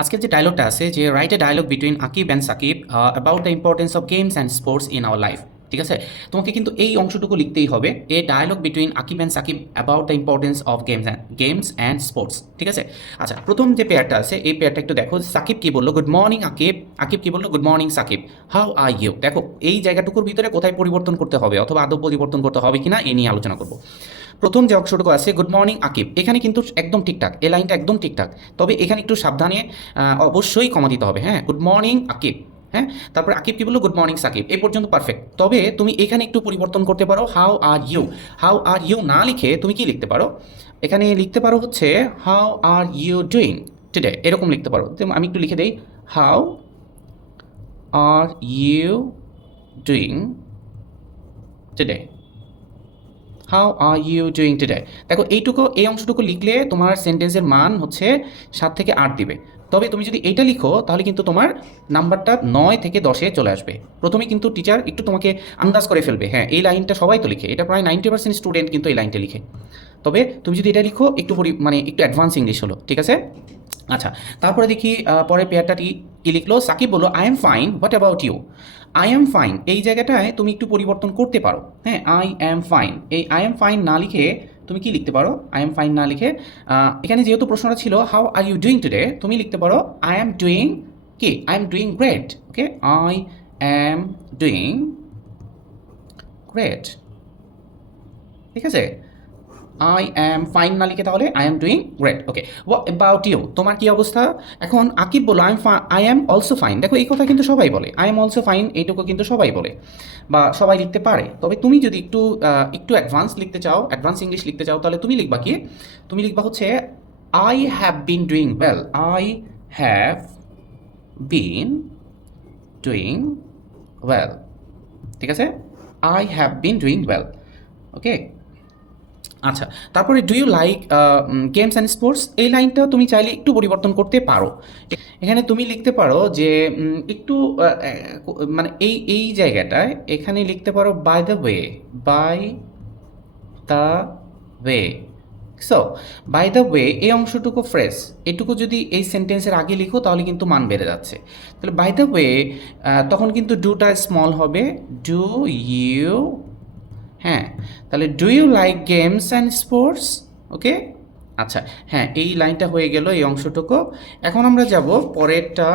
আজকের যে ডায়লগটা আছে, যে right a dialogue between Akib and Sakib about the importance of games and sports in our life ঠিক আছে? তোমাকে কিন্তু এই অংশটুকু লিখতেই হবে। A dialogue between Akib and Sakib about the importance of games and games and sports ঠিক আছে? আচ্ছা প্রথম যে পেয়ারটা আছে, এই পেয়ারটা একটু দেখো। সাকিব কি বলল? Good morning Akib. আকিব কী বলল? Good morning Sakib. How are you দেখো, এই জায়গাটুকুর ভিতরে কোথায় পরিবর্তন করতে হবে অথবা আদৌ পরিবর্তন করতে হবে কিনা, এ নিয়ে আলোচনা করব। প্রথম যে অংশটুকু আছে গুড মর্নিং আকিব। এখানে কিন্তু একদম ঠিকঠাক এ লাইনটা একদম ঠিকঠাক। তবে এখানে একটু সাবধানে অবশ্যই কমা দিতে হবে হ্যাঁ? Good morning Akib. হ্যাঁ? তারপর আকিব কি বলল গুড মর্নিং সাকিব। এই পর্যন্ত পারফেক্ট তবে তুমি এখানে একটু পরিবর্তন করতে পারো how are you how are you না লিখে তুমি কি লিখতে পারো? এখানে লিখতে পারো হচ্ছে how are you doing today এরকম লিখতে পারো। আমি একটু লিখে দেই how are you doing today how are you doing today দেখো, এইটুকু, এই অংশটুকু লিখলে তোমার সেন্টেন্সের মান হচ্ছে সাত থেকে আট দিবে। তবে তুমি যদি এইটা লিখো, তাহলে কিন্তু তোমার নাম্বারটা নয় থেকে দশে চলে আসবে। প্রথমে কিন্তু টিচার একটু তোমাকে আন্দাজ করে ফেলবে হ্যাঁ এই লাইনটা সবাই তো লিখে, এটা প্রায় নাইনটি পার্সেন্ট স্টুডেন্ট কিন্তু এই লাইনটা লিখে। তবে তুমি যদি এটা লিখো, একটু পরি মানে একটু অ্যাডভান্স ইংলিশ হলো, ঠিক আছে? আচ্ছা তারপরে দেখি পরে পেয়ারটাটি কি লিখলো? সাকিব বলল I am fine what about you I am fine এই জায়গাটায় তুমি একটু পরিবর্তন করতে পারো। হ্যাঁ আই অ্যাম ফাইন এই আই এম ফাইন না লিখে তুমি কি লিখতে পারো? আই এম ফাইন না লিখে। এখানে যেহেতু প্রশ্নটা ছিল how are you doing today তুমি লিখতে পারো আই এম ডুইং কি? I am doing great okay I am doing great ঠিক আছে? আই অ্যাম ফাইন না লিখে তাহলে I am doing great okay what about you তোমার কি অবস্থা? এখন আকিব বলো I I am also fine দেখো, এই কথা কিন্তু সবাই বলে। আই এম অলসো ফাইন এইটুকু কিন্তু সবাই বলে। বা সবাই লিখতে পারে। তবে তুমি যদি একটু একটু অ্যাডভান্স লিখতে চাও অ্যাডভান্স ইংলিশ লিখতে চাও, তাহলে তুমি লিখবা কি? তুমি লিখবা হচ্ছে I have been doing well I have been doing well ঠিক আছে? I have been doing well okay আচ্ছা তারপরে do you like games and sports এই লাইনটা তুমি চাইলে একটু পরিবর্তন করতে পারো। এখানে তুমি লিখতে পারো যে একটু মানে এই এই জায়গাটায় এখানে লিখতে পারো by the way by the way so by the way এই অংশটুকু ফ্রেশ এটুকু যদি এই সেন্টেন্সের আগে লিখো তাহলে কিন্তু মান বেড়ে যাচ্ছে। তাহলে বাই দ্য ওয়ে তখন কিন্তু ডুটা স্মল হবে। ডু ইউ তাহলে do you like games and sports okay আচ্ছা হ্যাঁ এই লাইনটা হয়ে গেল এই অংশটুকু। এখন আমরা যাব পরেরটা।